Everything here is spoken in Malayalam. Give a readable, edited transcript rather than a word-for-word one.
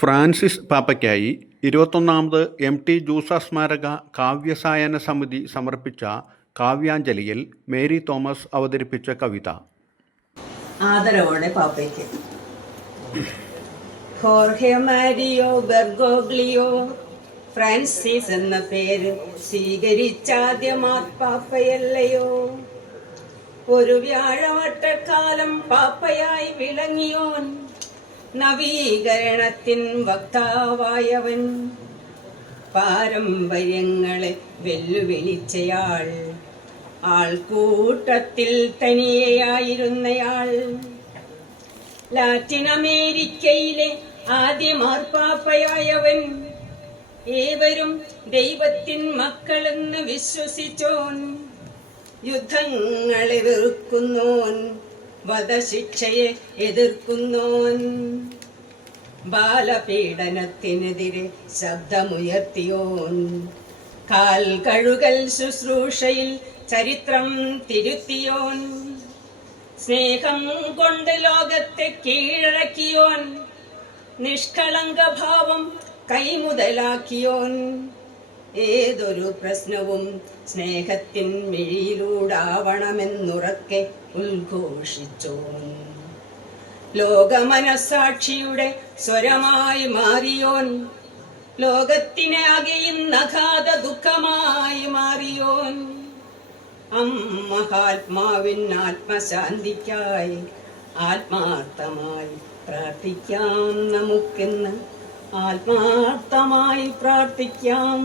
ഫ്രാൻസിസ് പാപ്പയ്ക്കായി 21ാമത് എം.ടി. ജൂസ സ്മാരക കാവ്യസായന സമിതി സമർപ്പിച്ച കാവ്യാഞ്ജലിയിൽ മേരി തോമസ് അവതരിപ്പിച്ച കവിത. ആദരവോടെ പാപ്പയ്ക്ക്. ഹോർഹെ മാരിയോ ബെർഗോഗ്ലിയോ ഫ്രാൻസിസ് എന്ന പേര് സ്വീകരിച്ചാദ്യ മാർപ്പാപ്പയല്ലയോ? ഒരു വ്യാഴവട്ടക്കാലം പാപ്പയായി വിളങ്ങിയോൻ, നവീകരണത്തിൻ വക്താവായവൻ, പാരമ്പര്യങ്ങളെ വെല്ലുവിളിച്ചയാൾ, ആൾക്കൂട്ടത്തിൽ തനിയെയായിരുന്നയാൾ, ലാറ്റിൻ അമേരിക്കയിലെ ആദ്യ മാർപ്പാപ്പയായവൻ, ഏവരും ദൈവത്തിൻ മക്കളെന്ന് വിശ്വസിച്ചോൻ, യുദ്ധങ്ങളെ വെറുക്കുന്നോൻ, വധശിക്ഷയെ എതിർക്കുന്നോൻ, ബാലപീഡനത്തിനെതിരെ ശബ്ദമുയർത്തിയോൻ, കാൽ കഴുകൽ ശുശ്രൂഷയിൽ ചരിത്രം തിരുത്തിയോൻ, സ്നേഹം കൊണ്ട് ലോകത്തെ കീഴടക്കിയോൻ, നിഷ്കളങ്ക ഭാവം കൈമുതലാക്കിയോൻ, ഏതൊരു പ്രശ്നവും സ്നേഹത്തിൻ മിഴിയിലൂടാവണമെന്നുറക്കെ ഉദ്ഘോഷിച്ചോൻ, ലോകമനസാക്ഷിയുടെ സ്വരമായി മാറിയോൻ, ലോകത്തിനെ അകയും അഗാധ ദുഃഖമായി മാറിയോൻ, മഹാത്മാവിൻ ആത്മശാന്തിക്കായി ആത്മാർത്ഥമായി പ്രാർത്ഥിക്കാം. നമുക്കിന്ന് ആത്മാർത്ഥമായി പ്രാർത്ഥിക്കാം.